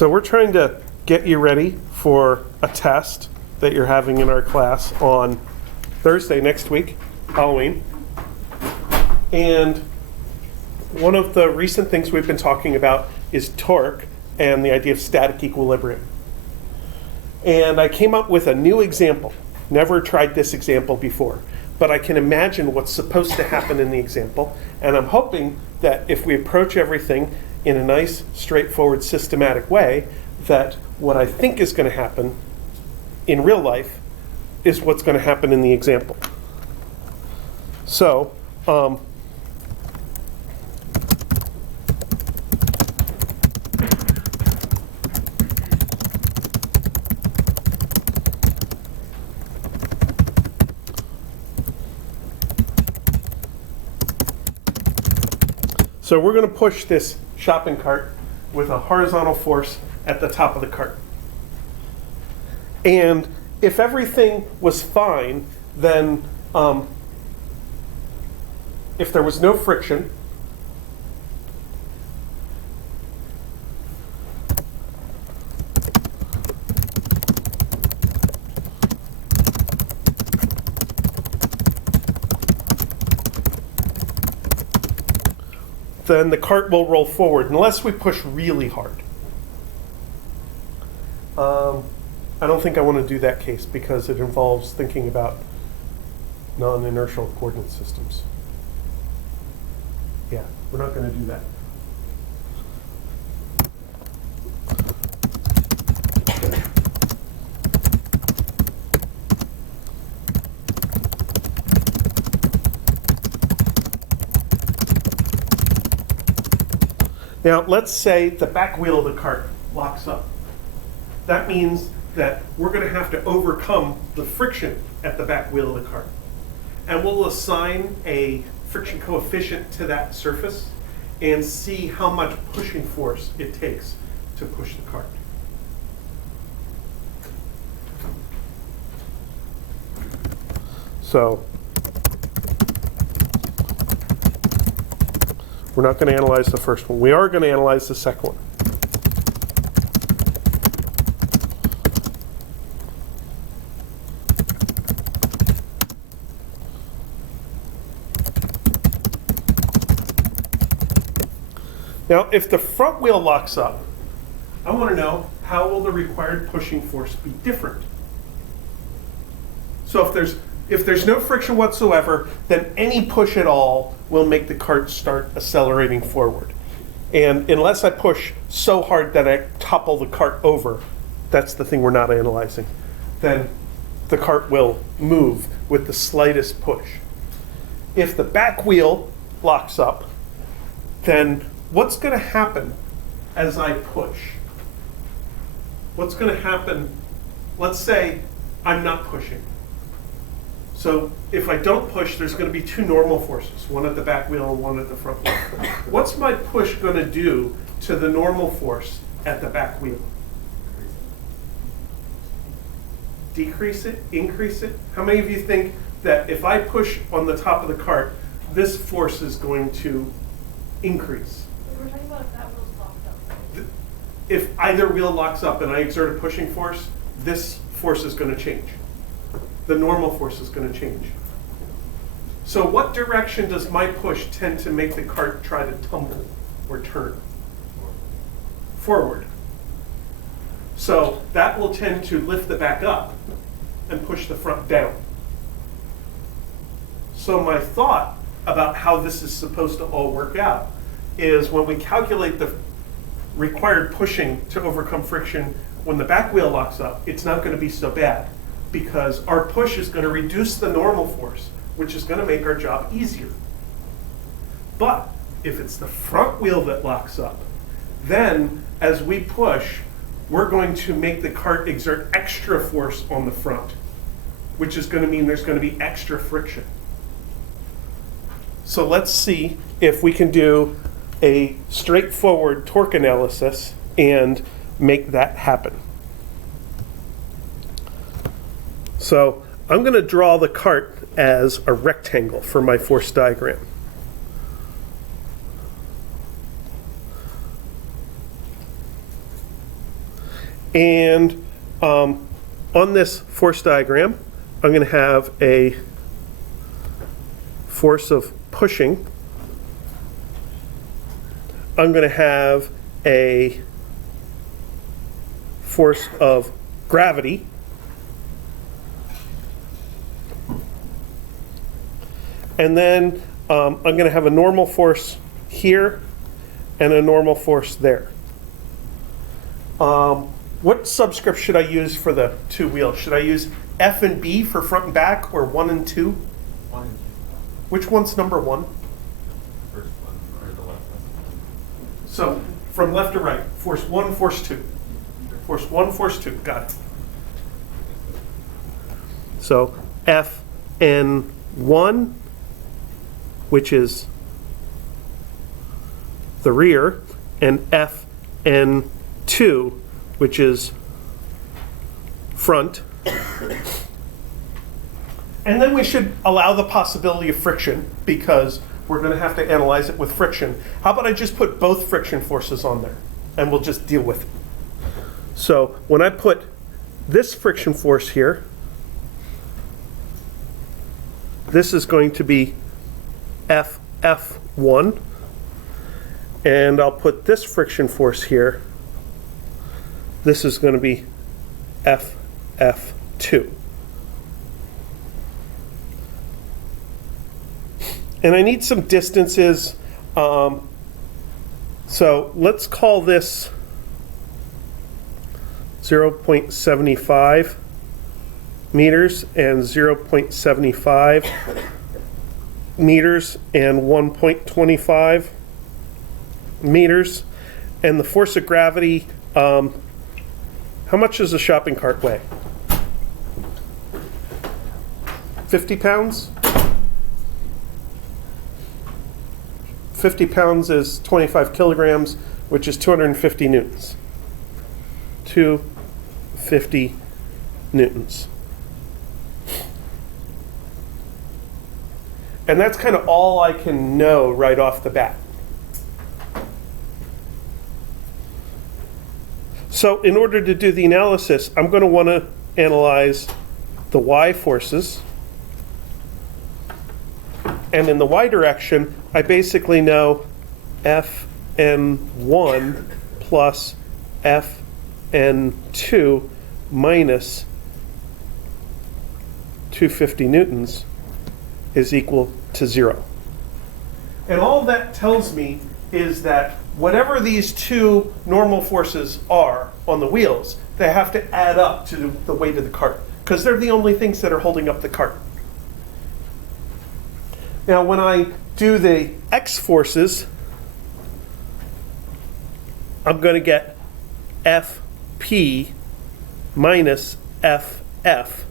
So we're trying to get you ready for a test that you're having in our class on Thursday next week, Halloween. And one of the recent things we've been talking about is torque and the idea of static equilibrium. And I came up with a new example. Never tried this example before, but I can imagine what's supposed to happen in the example. And I'm hoping that if we approach everything in a nice, straightforward, systematic way, that what I think is going to happen in real life is what's going to happen in the example. So, So we're going to push this shopping cart with a horizontal force at the top of the cart. And if everything was fine, then if there was no friction, then the cart will roll forward unless we push really hard. I don't think I want to do that case because it involves thinking about non-inertial coordinate systems. Yeah, we're not going to do that. Now, let's say the back wheel of the cart locks up. That means that we're going to have to overcome the friction at the back wheel of the cart. And we'll assign a friction coefficient to that surface and see how much pushing force it takes to push the cart. So, we're not going to analyze the first one. We are going to analyze the second one. Now, if the front wheel locks up, I want to know how will the required pushing force be different. So if there's no friction whatsoever, then any push at all will make the cart start accelerating forward. And unless I push so hard that I topple the cart over, that's the thing we're not analyzing, then the cart will move with the slightest push. If the back wheel locks up, then what's going to happen as I push? What's going to happen? Let's say I'm not pushing. So if I don't push, there's going to be two normal forces, one at the back wheel and one at the front wheel. What's my push going to do to the normal force at the back wheel? Decrease it? Increase it? How many of you think that if I push on the top of the cart, this force is going to increase? We're talking about if that wheel's locked up. If either wheel locks up and I exert a pushing force, this force is going to change. The normal force is going to change. So what direction does my push tend to make the cart try to tumble or turn? Forward. So that will tend to lift the back up and push the front down. So my thought about how this is supposed to all work out is when we calculate the required pushing to overcome friction when the back wheel locks up, it's not going to be so bad because our push is going to reduce the normal force, which is going to make our job easier. But if it's the front wheel that locks up, then as we push, we're going to make the cart exert extra force on the front, which is going to mean there's going to be extra friction. So let's see if we can do a straightforward torque analysis and make that happen. So I'm going to draw the cart as a rectangle for my force diagram. And on this force diagram, I'm going to have a force of pushing. I'm going to have a force of gravity. And then I'm going to have a normal force here and a normal force there. What subscript should I use for the two wheels? Should I use F and B for front and back, or 1 and 2? 1 and 2. Which one's number 1? First one, or the left one. So from left to right, force 1, force 2. Force 1, force 2, got it. So Fn1, which is the rear, and Fn2, which is front. And then we should allow the possibility of friction, because we're going to have to analyze it with friction. How about I just put both friction forces on there, and we'll just deal with it. So when I put this friction force here, this is going to be F1, and I'll put this friction force here. This is going to be F2. And I need some distances. So let's call this 0.75 meters and 0.75 meters and 1.25 meters. And the force of gravity, how much does a shopping cart weigh? 50 pounds? 50 pounds is 25 kilograms, which is 250 newtons. 250 newtons. And that's kind of all I can know right off the bat. So in order to do the analysis, I'm going to want to analyze the y forces. And in the y direction, I basically know Fn1 plus Fn2 minus 250 newtons is equal to 0. And all that tells me is that whatever these two normal forces are on the wheels, they have to add up to the weight of the cart, because they're the only things that are holding up the cart. Now, when I do the x forces, I'm going to get Fp minus Ff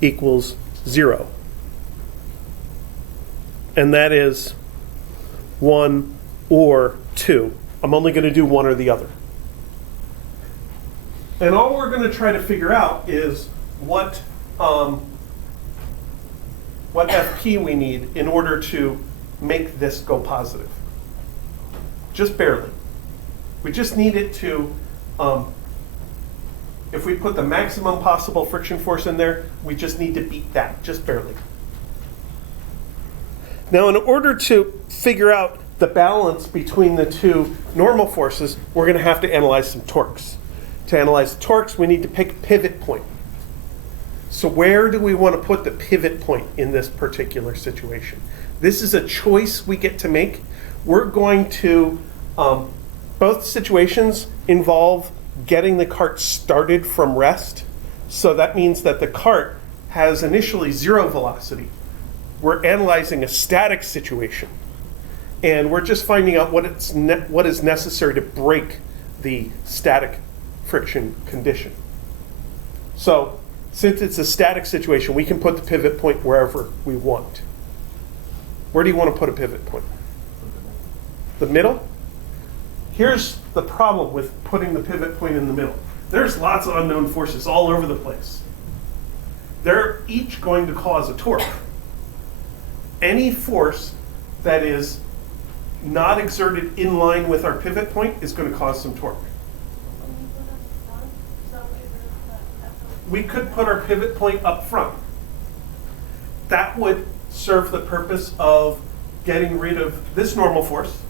equals 0. And that is 1 or 2. I'm only going to do one or the other. And all we're going to try to figure out is what Fp we need in order to make this go positive. Just barely. We just need it to, if we put the maximum possible friction force in there, we just need to beat that, just barely. Now, in order to figure out the balance between the two normal forces, we're going to have to analyze some torques. To analyze the torques, we need to pick a pivot point. So where do we want to put the pivot point in this particular situation? This is a choice we get to make. We're going to, both situations involve getting the cart started from rest. So that means that the cart has initially 0 velocity. We're analyzing a static situation. And we're just finding out what is necessary to break the static friction condition. So since it's a static situation, we can put the pivot point wherever we want. Where do you want to put a pivot point? The middle? Here's the problem with putting the pivot point in the middle. There's lots of unknown forces all over the place. They're each going to cause a torque. Any force that is not exerted in line with our pivot point is going to cause some torque. When you put a sun we could put our pivot point up front. That would serve the purpose of getting rid of this normal force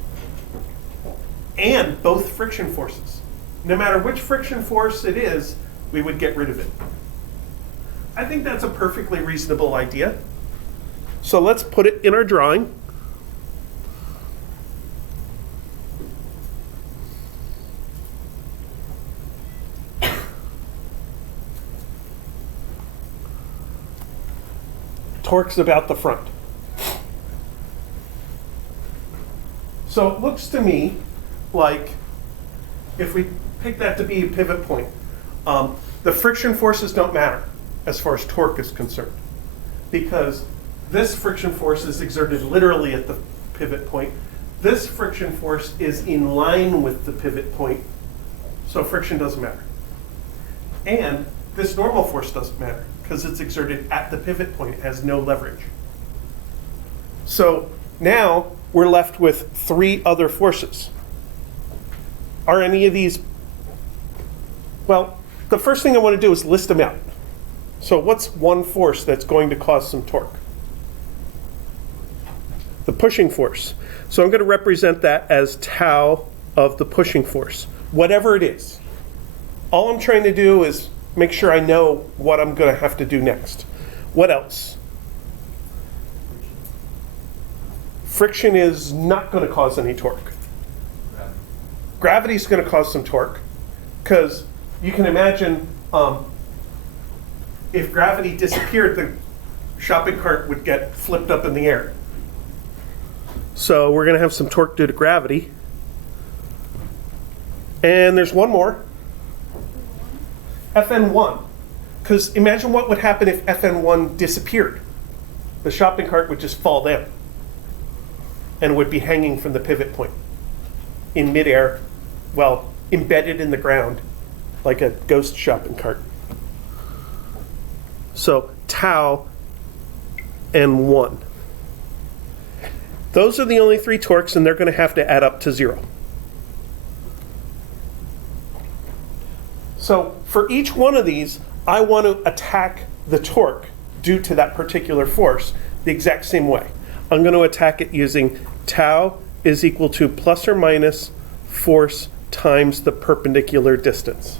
and both friction forces. No matter which friction force it is, we would get rid of it. I think that's a perfectly reasonable idea. So let's put it in our drawing. Torque's about the front. So it looks to me like if we pick that to be a pivot point, the friction forces don't matter as far as torque is concerned, because this friction force is exerted literally at the pivot point. This friction force is in line with the pivot point, so friction doesn't matter. And this normal force doesn't matter because it's exerted at the pivot point. It has no leverage. So now we're left with three other forces. Are any of these? Well, the first thing I want to do is list them out. So what's one force that's going to cause some torque? The pushing force. So I'm going to represent that as tau of the pushing force, whatever it is. All I'm trying to do is make sure I know what I'm going to have to do next. What else? Friction is not going to cause any torque. Gravity is going to cause some torque, because you can imagine if gravity disappeared, the shopping cart would get flipped up in the air. So we're going to have some torque due to gravity. And there's one more. Fn1. Because imagine what would happen if Fn1 disappeared. The shopping cart would just fall down and would be hanging from the pivot point in midair, well, embedded in the ground, like a ghost shopping cart. So tau and 1. Those are the only three torques, and they're going to have to add up to 0. So for each one of these, I want to attack the torque due to that particular force the exact same way. I'm going to attack it using tau is equal to plus or minus force times the perpendicular distance.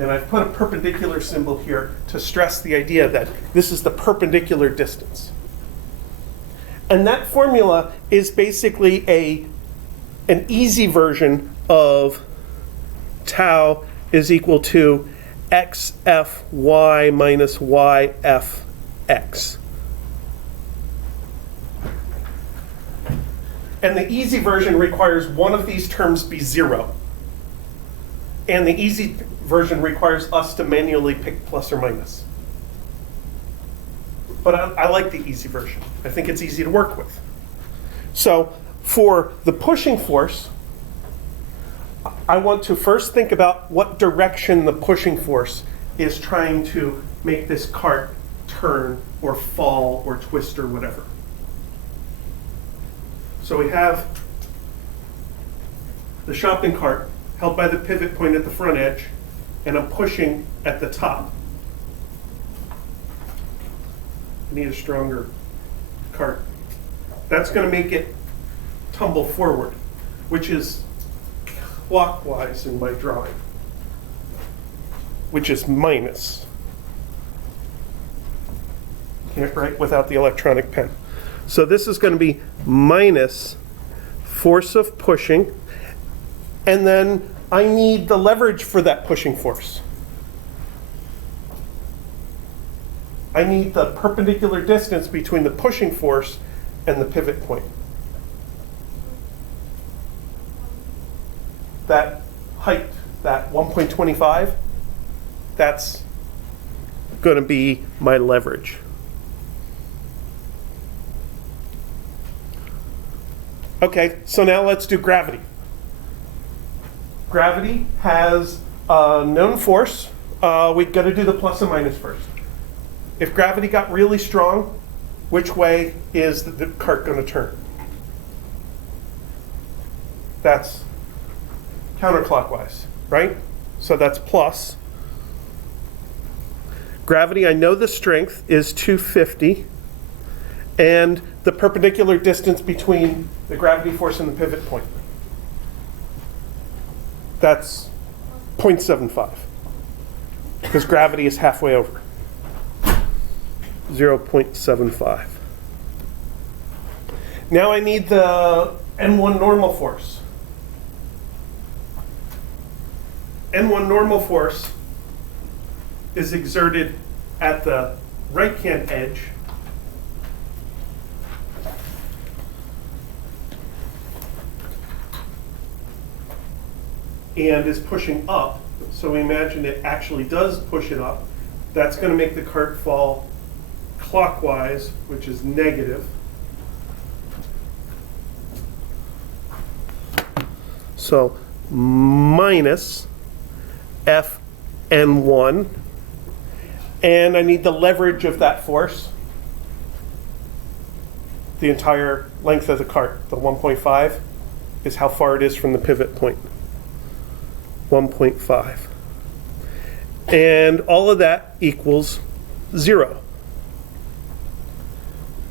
And I've put a perpendicular symbol here to stress the idea that this is the perpendicular distance. And that formula is basically an easy version of tau is equal to xfy minus yfx. And the easy version requires one of these terms be 0. And the easy version requires us to manually pick plus or minus. But I like the easy version. I think it's easy to work with. So for the pushing force, I want to first think about what direction the pushing force is trying to make this cart turn or fall or twist or whatever. So we have the shopping cart held by the pivot point at the front edge, and I'm pushing at the top. I need a stronger cart. That's going to make it tumble forward, which is clockwise in my drawing, which is minus. Can't write without the electronic pen. So this is going to be minus force of pushing, and then I need the leverage for that pushing force. I need the perpendicular distance between the pushing force and the pivot point. That height, that 1.25, that's going to be my leverage. Okay, so now let's do gravity. Gravity has a known force. We've got to do the plus and minus first. If gravity got really strong, which way is the cart going to turn? That's counterclockwise, right? So that's plus. Gravity, I know the strength is 250, and the perpendicular distance between the gravity force and the pivot point. That's 0.75, because gravity is halfway over. 0.75. Now I need the N1 normal force. N1 normal force is exerted at the right-hand edge and is pushing up. So we imagine it actually does push it up. That's going to make the cart fall clockwise, which is negative. So minus Fn1. And I need the leverage of that force, the entire length of the cart. The 1.5 is how far it is from the pivot point. 1.5. And all of that equals 0.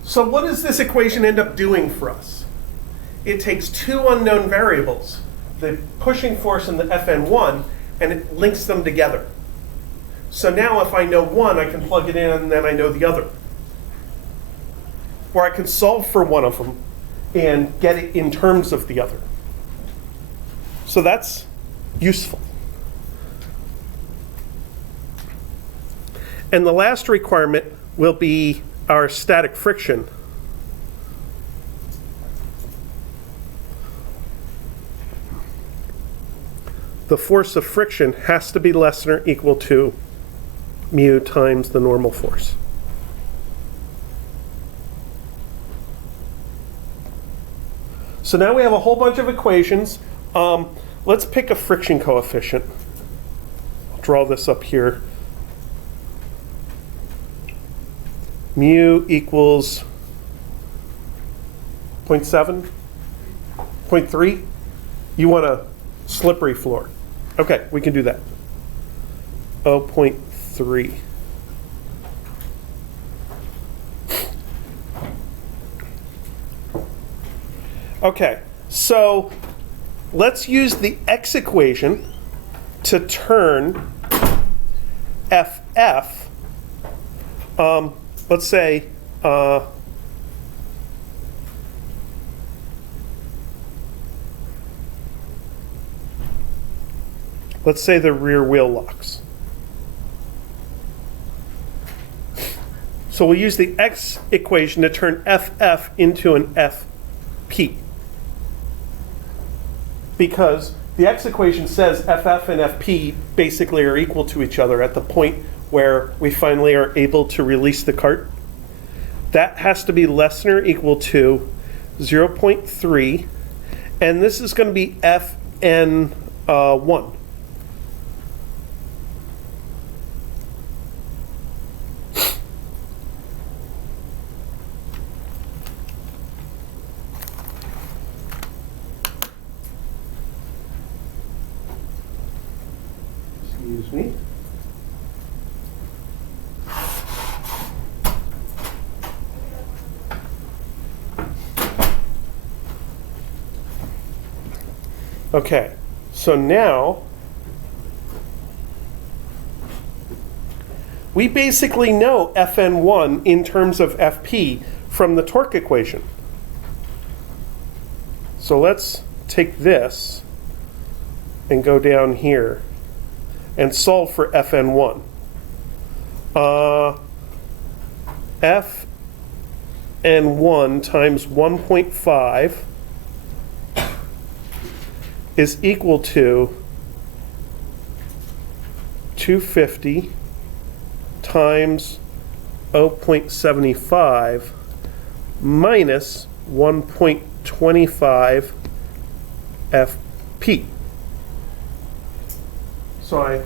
So what does this equation end up doing for us? It takes two unknown variables, the pushing force and the Fn1, and it links them together. So now if I know one, I can plug it in and then I know the other. Or I can solve for one of them and get it in terms of the other. So that's useful. And the last requirement will be our static friction. The force of friction has to be less than or equal to mu times the normal force. So now we have a whole bunch of equations. Let's pick a friction coefficient. I'll draw this up here. Mu equals 0.7, 0.3. You want a slippery floor. Okay, we can do that. 0.3. Okay, so let's use the x equation to turn FF, let's say, the rear wheel locks. So we'll use the x equation to turn FF into an FP. Because the x equation says FF and FP basically are equal to each other at the point where we finally are able to release the cart. That has to be less than or equal to 0.3, and this is going to be Fn1. Excuse me. Okay, so now we basically know Fn1 in terms of Fp from the torque equation. So let's take this and go down here and solve for Fn1. Fn1 times 1.5 is equal to 250 times 0.75 minus 1.25 FP. So I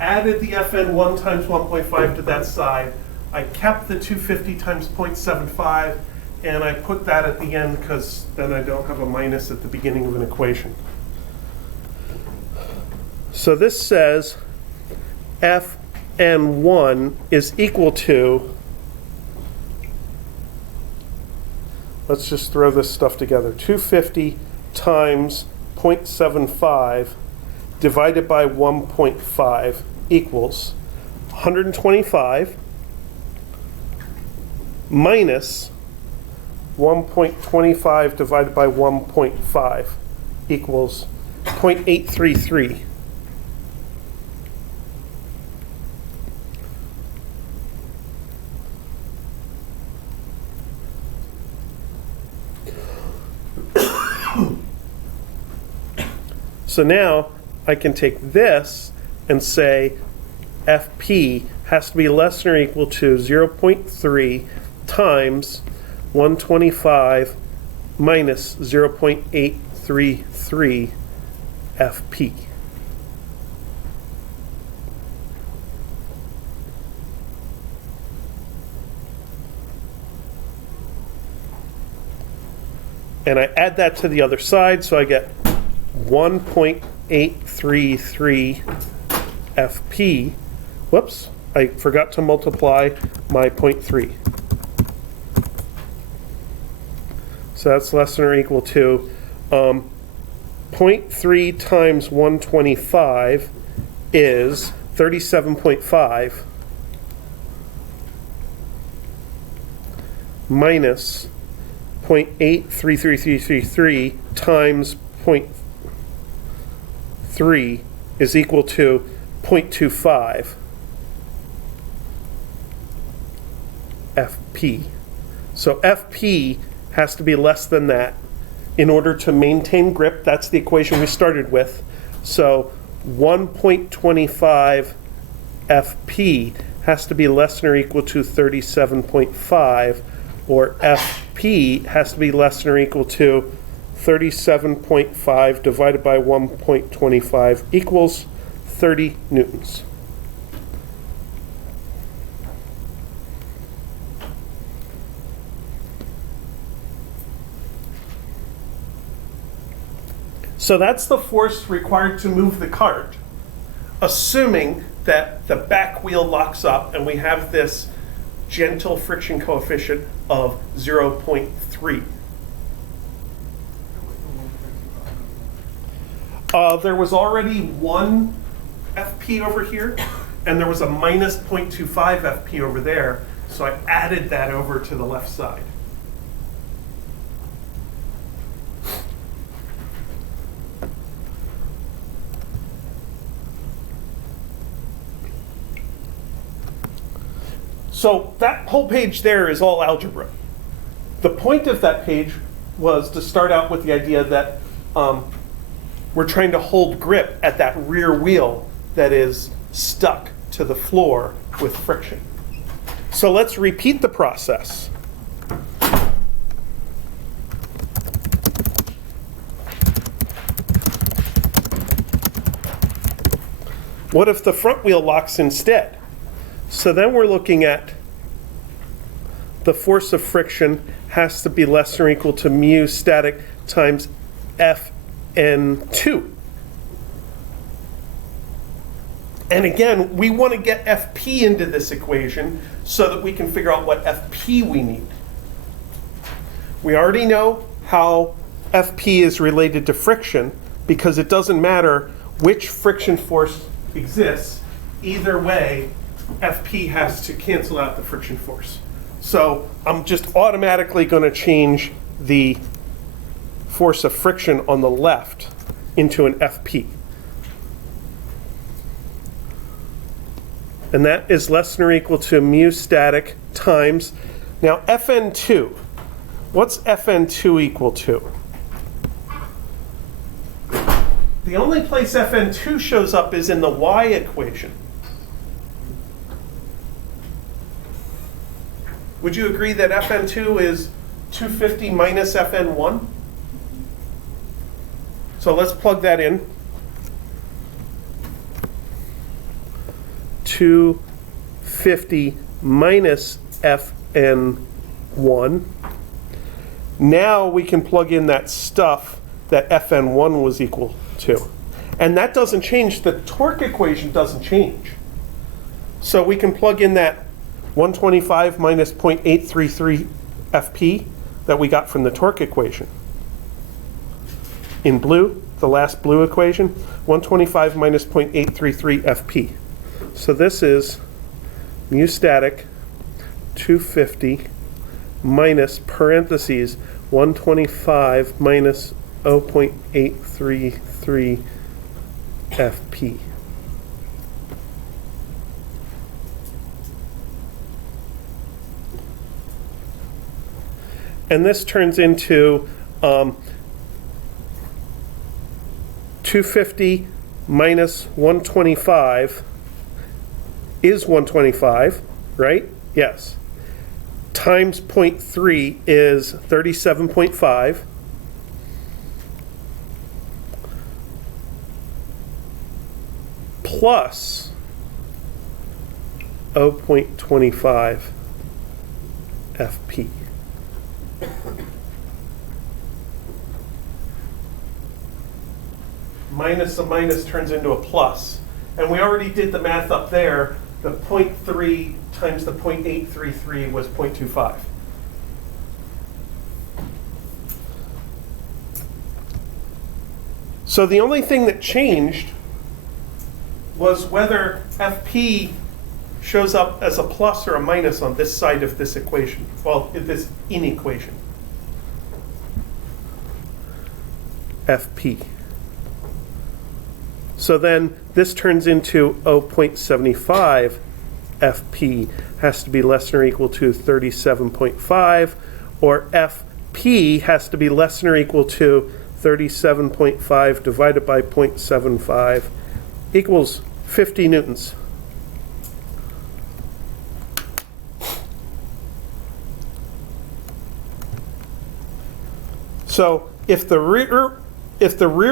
added the Fn1 times 1.5 to that side. I kept the 250 times 0.75, and I put that at the end because then I don't have a minus at the beginning of an equation. So this says Fn1 is equal to, let's just throw this stuff together, 250 times 0.75 divided by 1.5 equals 125 minus 1.25 divided by 1.5 equals 0.833. So now I can take this and say FP has to be less than or equal to 0.3 times 125 minus 0.833 FP. And I add that to the other side, so I get 1.833 FP. Whoops, I forgot to multiply my 0.3. So that's less than or equal to 0.3 times 125 is 37.5 minus 0.83333 times 0.3 is equal to 0.25 FP. So FP has to be less than that in order to maintain grip. That's the equation we started with. So 1.25 FP has to be less than or equal to 37.5, or FP has to be less than or equal to 37.5 divided by 1.25 equals 30 newtons. So that's the force required to move the cart, assuming that the back wheel locks up and we have this gentle friction coefficient of 0.3. There was already one FP over here, and there was a minus 0.25 FP over there, so I added that over to the left side. So that whole page there is all algebra. The point of that page was to start out with the idea that we're trying to hold grip at that rear wheel that is stuck to the floor with friction. So let's repeat the process. What if the front wheel locks instead? So then we're looking at the force of friction has to be less than or equal to mu static times Fn2. And again, we want to get Fp into this equation so that we can figure out what Fp we need. We already know how Fp is related to friction because it doesn't matter which friction force exists. Either way, Fp has to cancel out the friction force. So I'm just automatically going to change the force of friction on the left into an Fp. And that is less than or equal to mu static times, now Fn2. What's Fn2 equal to? The only place Fn2 shows up is in the y equation. Would you agree that Fn2 is 250 minus Fn1? So let's plug that in. 250 minus Fn1. Now we can plug in that stuff that Fn1 was equal to. And that doesn't change. The torque equation doesn't change. So we can plug in that 125 minus 0.833 FP that we got from the torque equation. In blue, the last blue equation, 125 minus 0.833 FP. So this is mu static 250 minus parentheses 125 minus 0.833 FP. And this turns into 250 minus 125 is 125, right? Yes. Times 0.3 is 37.5. Plus 0.25 FP. Minus a minus turns into a plus. And we already did the math up there. The 0.3 times the 0.833 was 0.25. So the only thing that changed was whether FP shows up as a plus or a minus on this side of this equation. Well, this inequation. FP. So then this turns into 0.75 FP has to be less than or equal to 37.5, or FP has to be less than or equal to 37.5 divided by 0.75 equals 50 newtons. So if the rear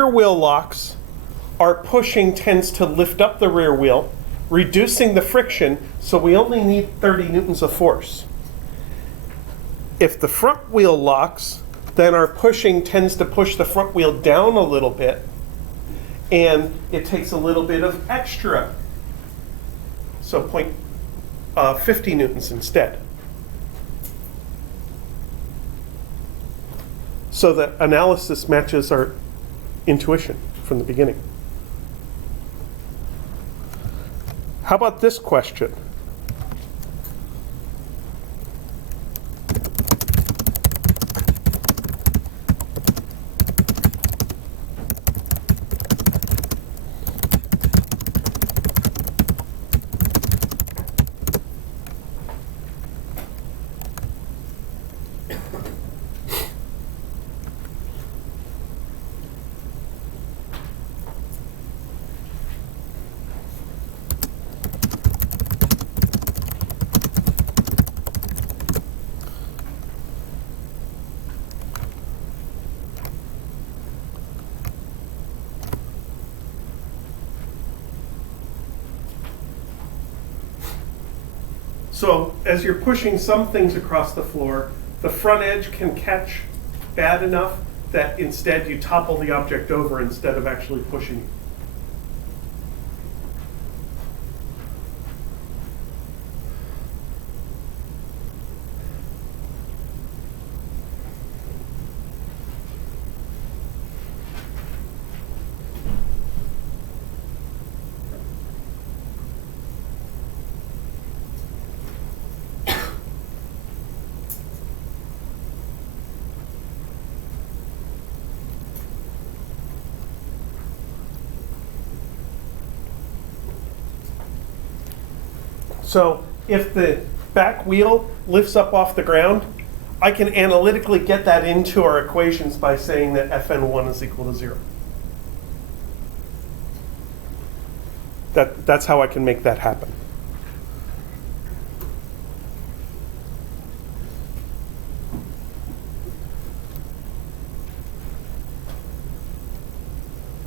wheel locks, our pushing tends to lift up the rear wheel, reducing the friction, so we only need 30 newtons of force. If the front wheel locks, then our pushing tends to push the front wheel down a little bit, and it takes a little bit of extra, so 50 newtons instead. So the analysis matches our intuition from the beginning. How about this question? So as you're pushing some things across the floor, the front edge can catch bad enough that instead you topple the object over instead of actually pushing. So if the back wheel lifts up off the ground, I can analytically get that into our equations by saying that Fn1 is equal to 0. That's how I can make that happen.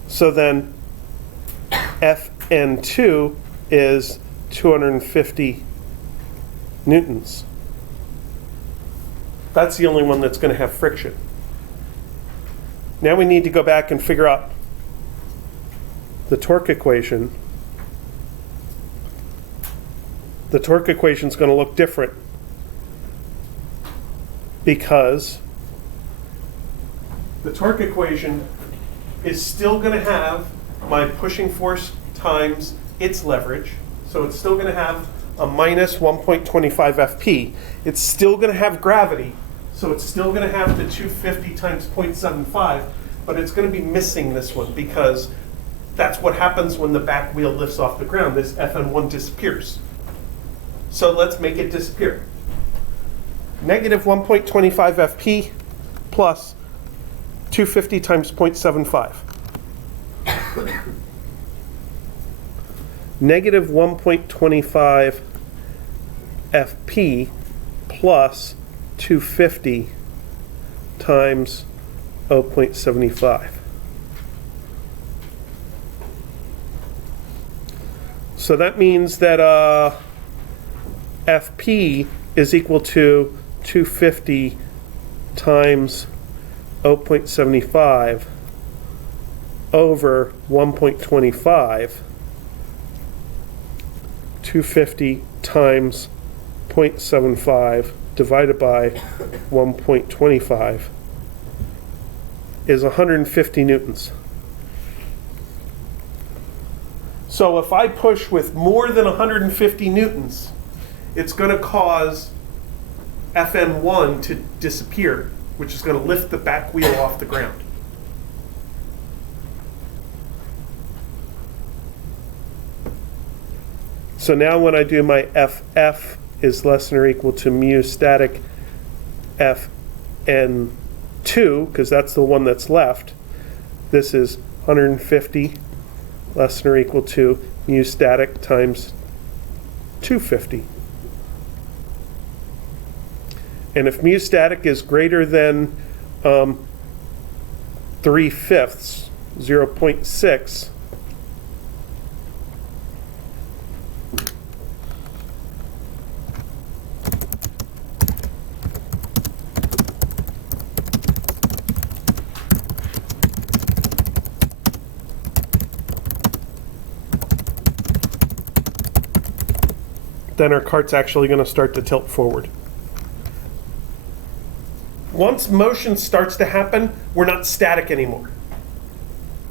So then Fn2 is 250 newtons. That's the only one that's going to have friction. Now we need to go back and figure out the torque equation. the torque equation is going to look different because the torque equation is still going to have my pushing force times its leverage. So it's still going to have a minus 1.25 FP. It's still going to have gravity. So it's still going to have the 250 times 0.75, but it's going to be missing this one because that's what happens when the back wheel lifts off the ground. This FN1 disappears. So let's make it disappear. Negative 1.25 FP plus 250 times 0.75. Negative 1.25 FP plus 250 times 0.75. So that means that FP is equal to 250 times 0.75 over 1.25, 250 times 0.75 divided by 1.25 is 150 newtons. So if I push with more than 150 newtons, it's going to cause FN1 to disappear, which is going to lift the back wheel off the ground. So now when I do my FF is less than or equal to mu static FN2, because that's the one that's left, this is 150 less than or equal to mu static times 250. And if mu static is greater than 3/5, 0.6, then our cart's actually going to start to tilt forward. Once motion starts to happen, we're not static anymore.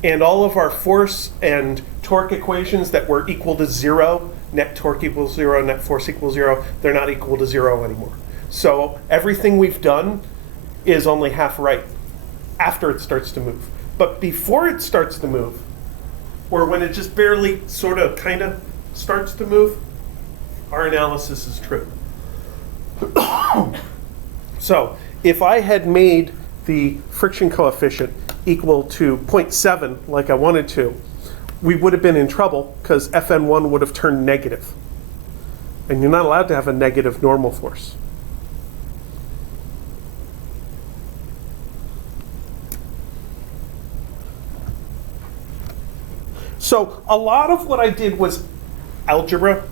And all of our force and torque equations that were equal to 0, net torque equals 0, net force equals 0, they're not equal to 0 anymore. So everything we've done is only half right after it starts to move. But before it starts to move, or when it just barely sort of kind of starts to move, our analysis is true. So if I had made the friction coefficient equal to 0.7 like I wanted to, we would have been in trouble because FN1 would have turned negative. And you're not allowed to have a negative normal force. So a lot of what I did was algebra,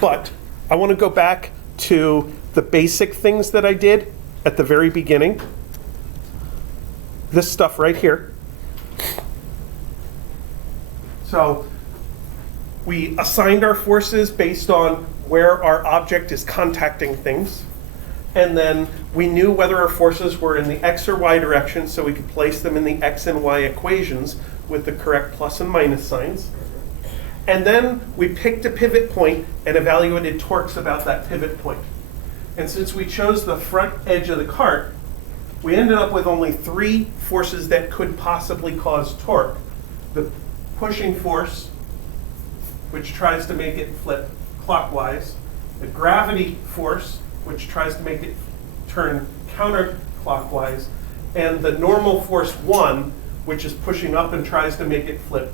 but I want to go back to the basic things that I did at the very beginning. This stuff right here. So we assigned our forces based on where our object is contacting things. And then we knew whether our forces were in the X or Y direction, so we could place them in the X and Y equations with the correct plus and minus signs. And then we picked a pivot point and evaluated torques about that pivot point. And since we chose the front edge of the cart, we ended up with only 3 forces that could possibly cause torque. The pushing force, which tries to make it flip clockwise, the gravity force, which tries to make it turn counterclockwise, and the normal force 1, which is pushing up and tries to make it flip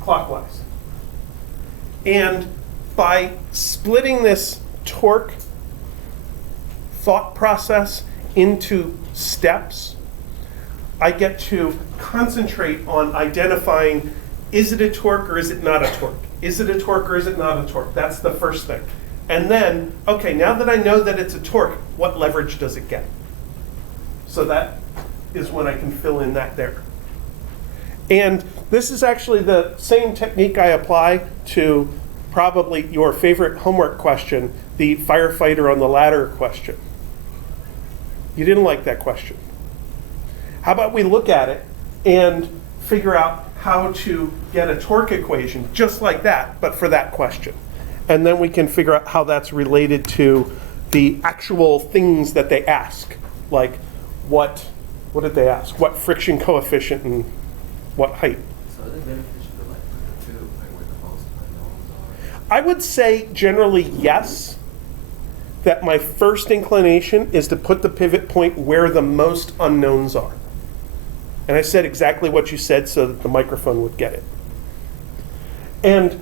clockwise. And by splitting this torque thought process into steps, I get to concentrate on identifying, is it a torque or is it not a torque? Is it a torque or is it not a torque? That's the first thing. And then, okay, now that I know that it's a torque, what leverage does it get? So that is when I can fill in that there. And this is actually the same technique I apply to probably your favorite homework question, the firefighter on the ladder question. You didn't like that question. How about we look at it and figure out how to get a torque equation just like that, but for that question. And then we can figure out how that's related to the actual things that they ask, like what did they ask? What friction coefficient and what height? So are they beneficial to like the two, like where the most unknowns I would say generally yes, that my first inclination is to put the pivot point where the most unknowns are. And I said exactly what you said so that the microphone would get it. And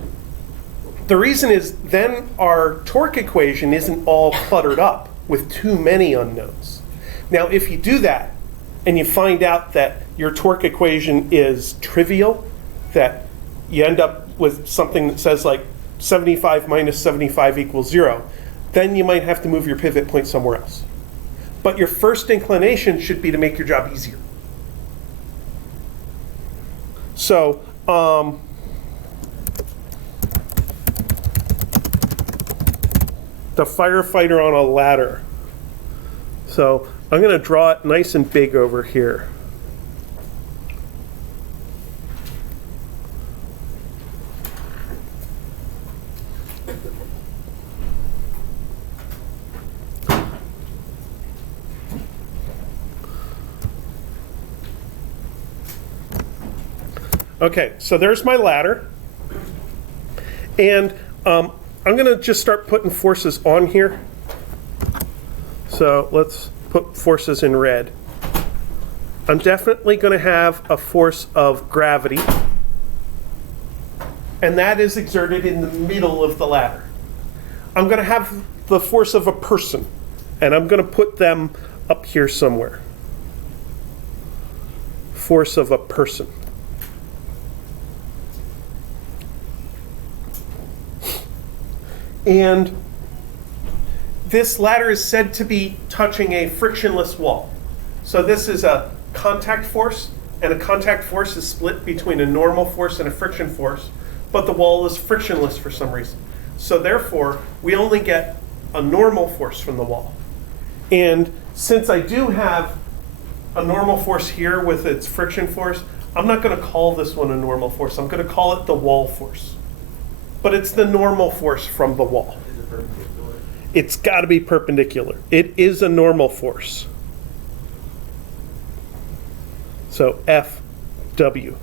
the reason is then our torque equation isn't all cluttered up with too many unknowns. Now, if you do that and you find out that your torque equation is trivial, that you end up with something that says like 75 minus 75 equals 0, then you might have to move your pivot point somewhere else. But your first inclination should be to make your job easier. So, the firefighter on a ladder. So I'm going to draw it nice and big over here. Okay, so there's my ladder. And I'm going to just start putting forces on here. So let's put forces in red. I'm definitely going to have a force of gravity. And that is exerted in the middle of the ladder. I'm going to have the force of a person. And I'm going to put them up here somewhere. Force of a person. And this ladder is said to be touching a frictionless wall. So this is a contact force, and a contact force is split between a normal force and a friction force, but the wall is frictionless for some reason. So therefore, we only get a normal force from the wall. And since I do have a normal force here with its friction force, I'm not going to call this one a normal force. I'm going to call it the wall force. But it's the normal force from the wall. Is it perpendicular? It's got to be perpendicular. It is a normal force. So FW.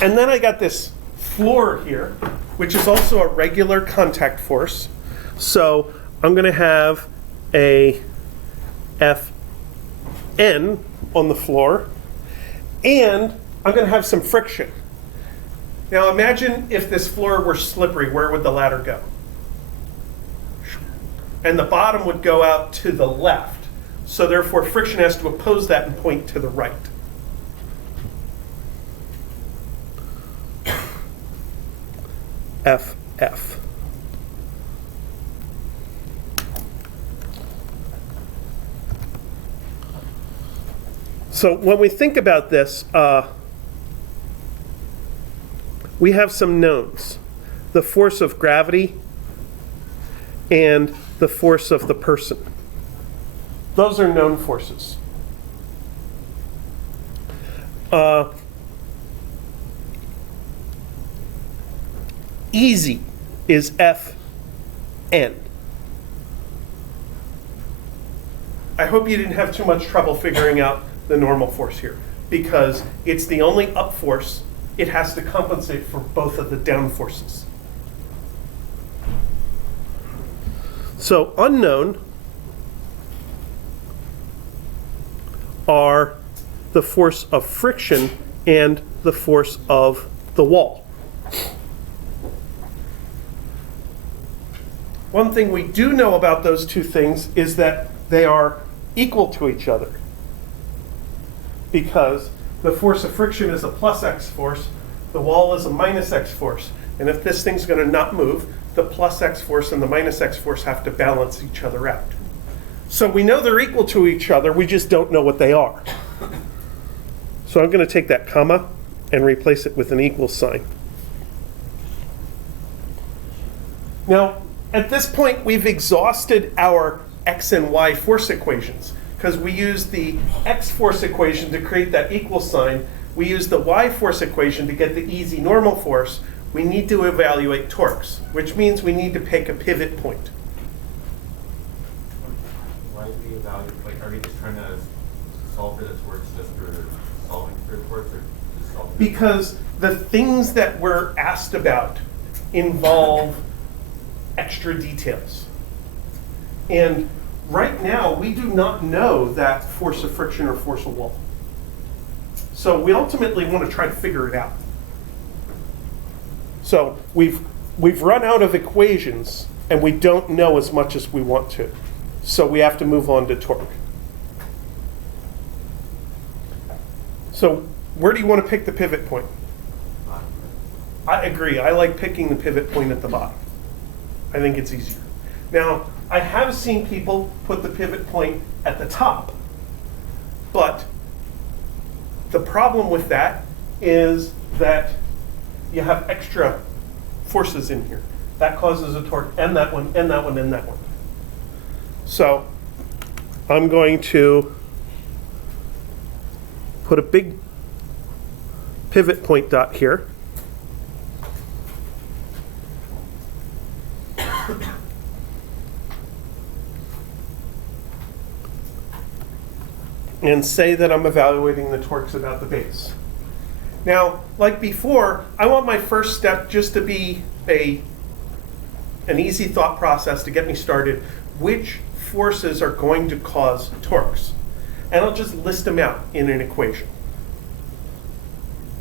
And then I got this floor here, which is also a regular contact force. So I'm going to have a Fn on the floor, and I'm going to have some friction. Now imagine if this floor were slippery, where would the ladder go? And the bottom would go out to the left. So therefore friction has to oppose that and point to the right. FF. So when we think about this, we have some knowns. The force of gravity and the force of the person. Those are known forces. Easy is Fn. I hope you didn't have too much trouble figuring out the normal force here, because it's the only up force. It has to compensate for both of the down forces. So unknown are the force of friction and the force of the wall. One thing we do know about those two things is that they are equal to each other, because the force of friction is a plus x force, the wall is a minus x force. And if this thing's going to not move, the plus x force and the minus x force have to balance each other out. So we know they're equal to each other, we just don't know what they are. So I'm going to take that comma and replace it with an equal sign. Now, at this point, we've exhausted our x and y force equations because we used the x force equation to create that equal sign. We used the y force equation to get the easy normal force. We need to evaluate torques, which means we need to pick a pivot point. Why do we evaluate, like, are we just trying to solve for the torques just for solving for torques, or just solving? Because the things that we're asked about involve extra details. And right now, we do not know that force of friction or force of wall. So we ultimately want to try to figure it out. So we've run out of equations, and we don't know as much as we want to. So we have to move on to torque. So where do you want to pick the pivot point? I agree. I like picking the pivot point at the bottom. I think it's easier. Now, I have seen people put the pivot point at the top, but the problem with that is that you have extra forces in here. That causes a torque, and that one, and that one, and that one. So I'm going to put a big pivot point dot here. And say that I'm evaluating the torques about the base. Now, like before, I want my first step just to be an easy thought process to get me started. Which forces are going to cause torques? And I'll just list them out in an equation.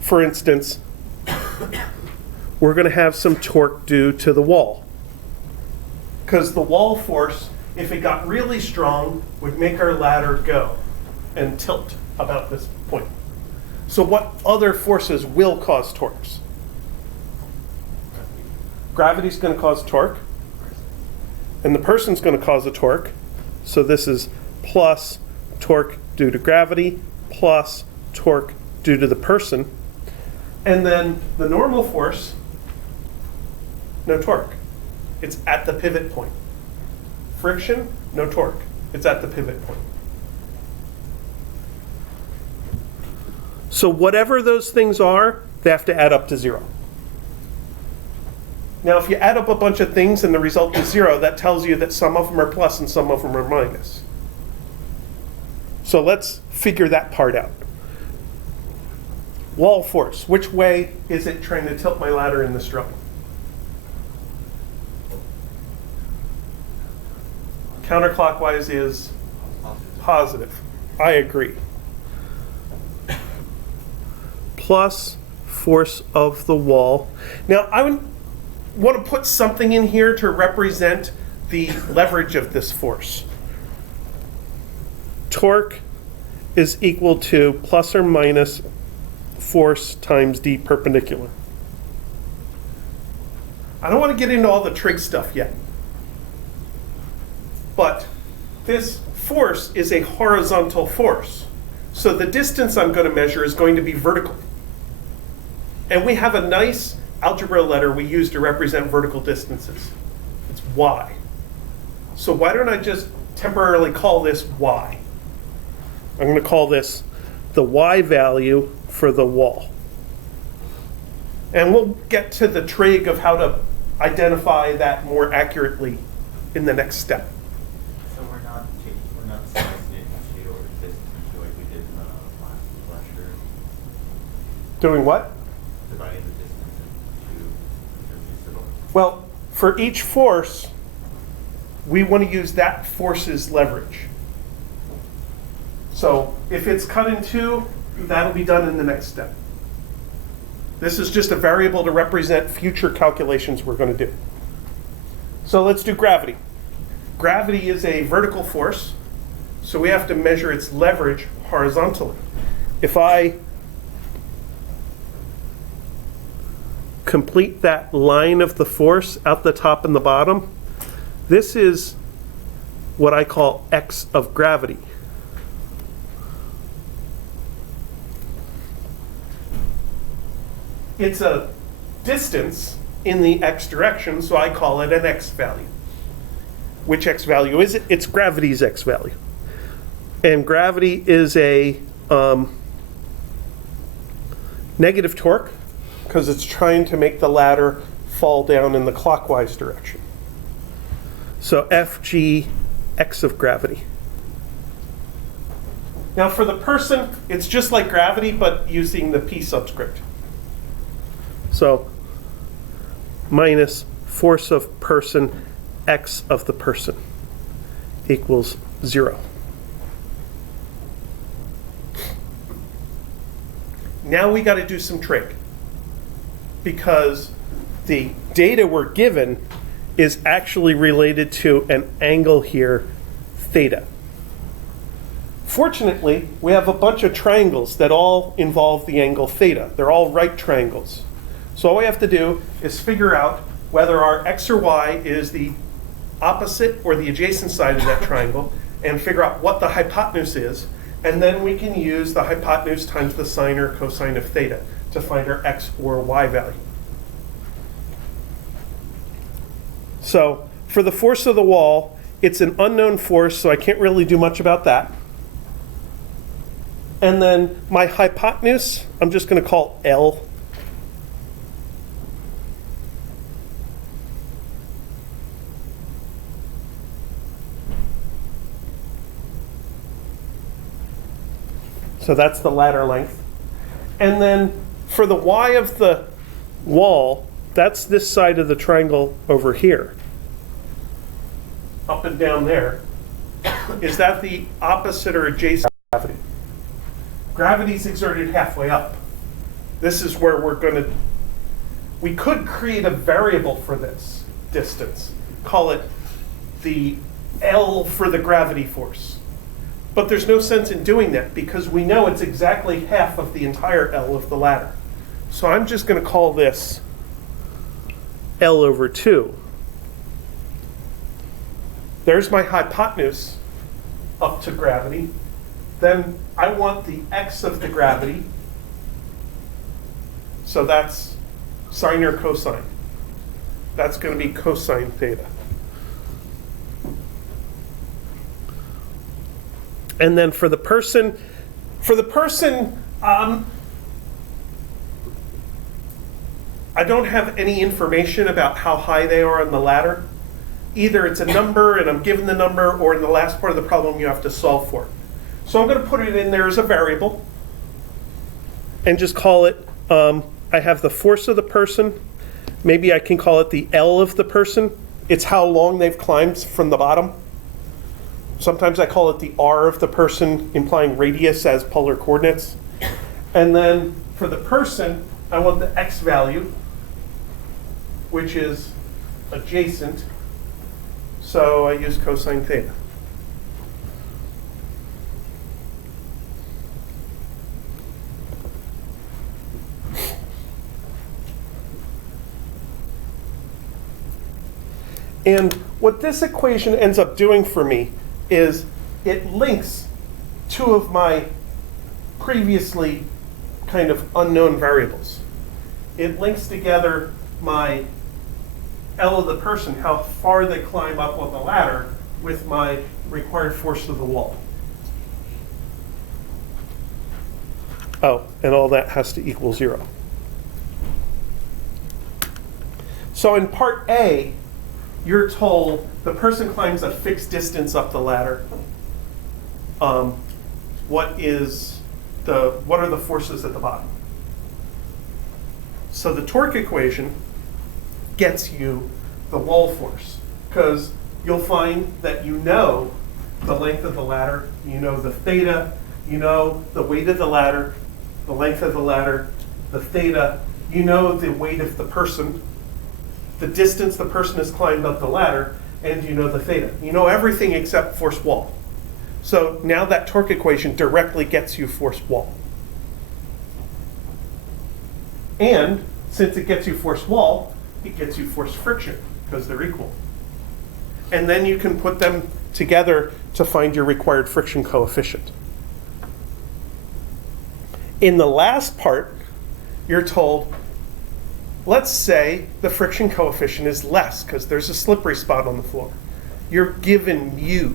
For instance, we're going to have some torque due to the wall. Because the wall force, if it got really strong, would make our ladder go and tilt about this point. So what other forces will cause torques? Gravity's going to cause torque, and the person's going to cause a torque. So this is plus torque due to gravity plus torque due to the person. And then the normal force, no torque. It's at the pivot point. Friction, no torque. It's at the pivot point. So whatever those things are, they have to add up to 0. Now, if you add up a bunch of things and the result is 0, that tells you that some of them are plus and some of them are minus. So let's figure that part out. Wall force. Which way is it trying to tilt my ladder in this drum? Counterclockwise is positive. I agree. Plus force of the wall. Now, I would want to put something in here to represent the leverage of this force. Torque is equal to plus or minus force times d perpendicular. I don't want to get into all the trig stuff yet. But this force is a horizontal force. So the distance I'm going to measure is going to be vertical. And we have a nice algebra letter we use to represent vertical distances. It's y. So why don't I just temporarily call this y? I'm going to call this the y value for the wall. And we'll get to the trig of how to identify that more accurately in the next step. So we're not slicing it into or distance like we did in the last lecture. Doing what? Dividing the distance into Well, for each force, we want to use that force's leverage. So if it's cut in two, that'll be done in the next step. This is just a variable to represent future calculations we're going to do. So let's do gravity. Gravity is a vertical force, so we have to measure its leverage horizontally. If I complete that line of the force out the top and the bottom, this is what I call x of gravity. it's a distance in the x direction, so I call it an x value. Which x value is it? It's gravity's x value. And gravity is a negative torque because it's trying to make the ladder fall down in the clockwise direction. So Fg x of gravity. Now for the person, it's just like gravity, but using the p subscript. So minus force of person x of the person equals 0. Now we got to do some trig because the data we're given is actually related to an angle here, theta. Fortunately, we have a bunch of triangles that all involve the angle theta. They're all right triangles. So all we have to do is figure out whether our x or y is the opposite or the adjacent side of that triangle and figure out what the hypotenuse is. And then we can use the hypotenuse times the sine or cosine of theta to find our x or y value. So for the force of the wall, it's an unknown force, so I can't really do much about that. And then my hypotenuse, I'm just going to call L. So that's the ladder length. And then for the y of the wall, that's this side of the triangle over here. Up and down there. Is that the opposite or adjacent to gravity? Gravity's exerted halfway up. This is where we're going to, we could create a variable for this distance. Call it the L for the gravity force. But there's no sense in doing that because we know it's exactly half of the entire L of the ladder. So I'm just going to call this L over 2. There's my hypotenuse up to gravity. Then I want the x of the gravity. So that's sine or cosine. That's going to be cosine theta. And then for the person, I don't have any information about how high they are on the ladder. Either it's a number and I'm given the number, or in the last part of the problem you have to solve for it. So I'm going to put it in there as a variable and just call it, I have the force of the person. Maybe I can call it the L of the person. It's how long they've climbed from the bottom. Sometimes I call it the R of the person, implying radius as polar coordinates. And then for the person, I want the x value, which is adjacent. So I use cosine theta. And what this equation ends up doing for me is it links two of my previously kind of unknown variables. It links together my L of the person, how far they climb up on the ladder, with my required force of the wall. Oh, and all that has to equal 0. So in part A, you're told the person climbs a fixed distance up the ladder. What are the forces at the bottom? So the torque equation gets you the wall force, because you'll find that you know the length of the ladder, you know the theta, you know the weight of the ladder, the length of the ladder, the theta, you know the weight of the person, the distance the person has climbed up the ladder, and you know the theta. You know everything except force wall. So now that torque equation directly gets you force wall. And since it gets you force wall, it gets you force friction, because they're equal. And then you can put them together to find your required friction coefficient. In the last part, you're told let's say the friction coefficient is less because there's a slippery spot on the floor. You're given mu.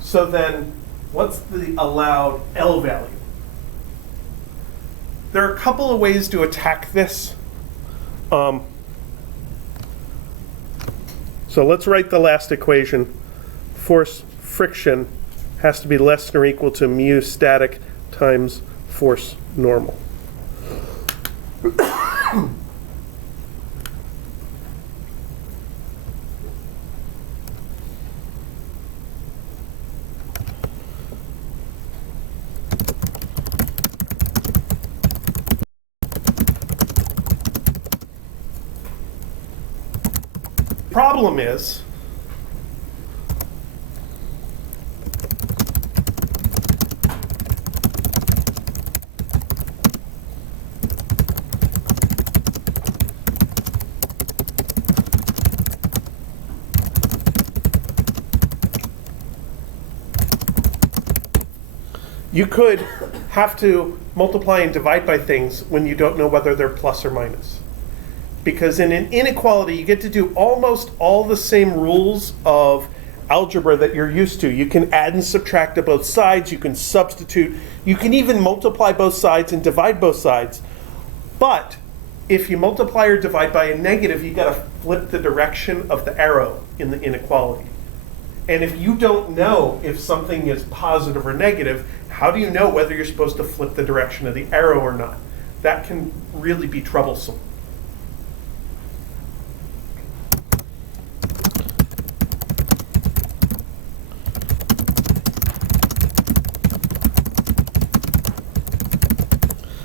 So then, what's the allowed L value? There are a couple of ways to attack this. So let's write the last equation. Force friction has to be less than or equal to mu static times force normal. Problem is, you could have to multiply and divide by things when you don't know whether they're plus or minus. Because in an inequality, you get to do almost all the same rules of algebra that you're used to. You can add and subtract to both sides. You can substitute. You can even multiply both sides and divide both sides. But if you multiply or divide by a negative, you got to flip the direction of the arrow in the inequality. And if you don't know if something is positive or negative, how do you know whether you're supposed to flip the direction of the arrow or not? That can really be troublesome.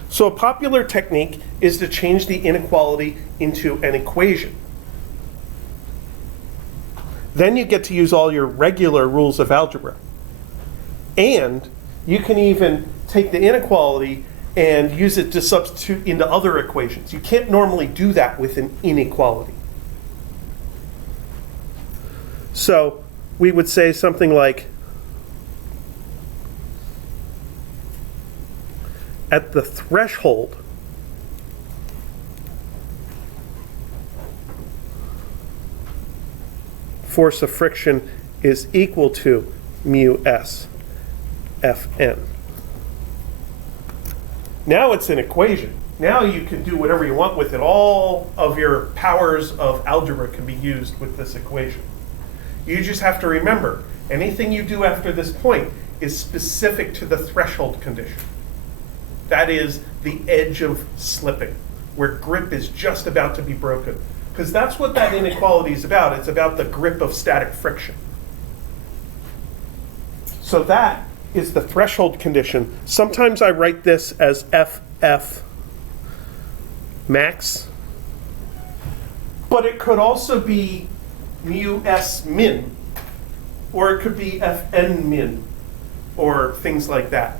So a popular technique is to change the inequality into an equation. Then you get to use all your regular rules of algebra. And you can even take the inequality and use it to substitute into other equations. You can't normally do that with an inequality. So we would say something like, at the threshold, force of friction is equal to mu s Fn. Now it's an equation. Now you can do whatever you want with it. All of your powers of algebra can be used with this equation. You just have to remember, anything you do after this point is specific to the threshold condition. That is the edge of slipping, where grip is just about to be broken. Because that's what that inequality is about. It's about the grip of static friction. So that is the threshold condition. Sometimes I write this as FF max, but it could also be mu s min, or it could be Fn min, or things like that.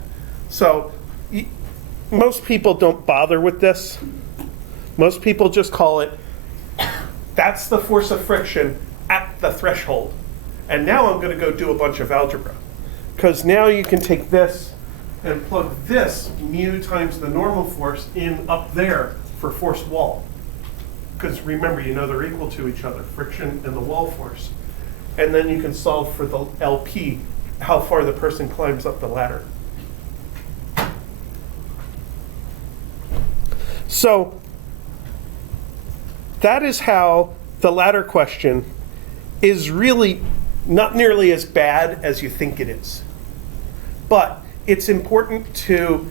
So most people don't bother with this. Most people just call it, that's the force of friction at the threshold. And now I'm going to go do a bunch of algebra. Because now you can take this and plug this mu times the normal force in up there for forced wall. Because remember, you know they're equal to each other, friction and the wall force. And then you can solve for the LP, how far the person climbs up the ladder. So that is how the ladder question is really not nearly as bad as you think it is. But it's important to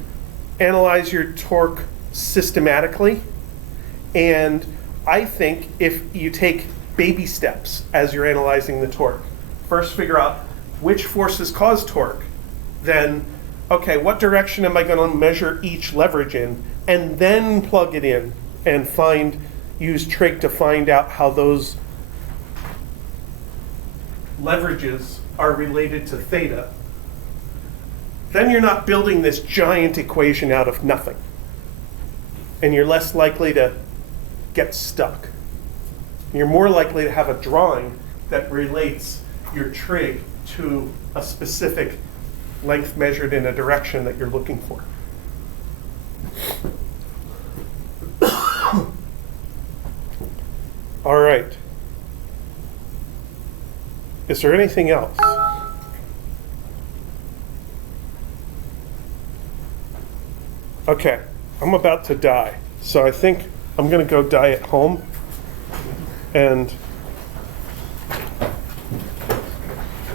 analyze your torque systematically. And I think if you take baby steps as you're analyzing the torque, first figure out which forces cause torque, then, okay, what direction am I going to measure each leverage in? And then plug it in and use trig to find out how those leverages are related to theta. Then you're not building this giant equation out of nothing. And you're less likely to get stuck. You're more likely to have a drawing that relates your trig to a specific length measured in a direction that you're looking for. All right. Is there anything else? Okay, I'm about to die, so I think I'm gonna go die at home. And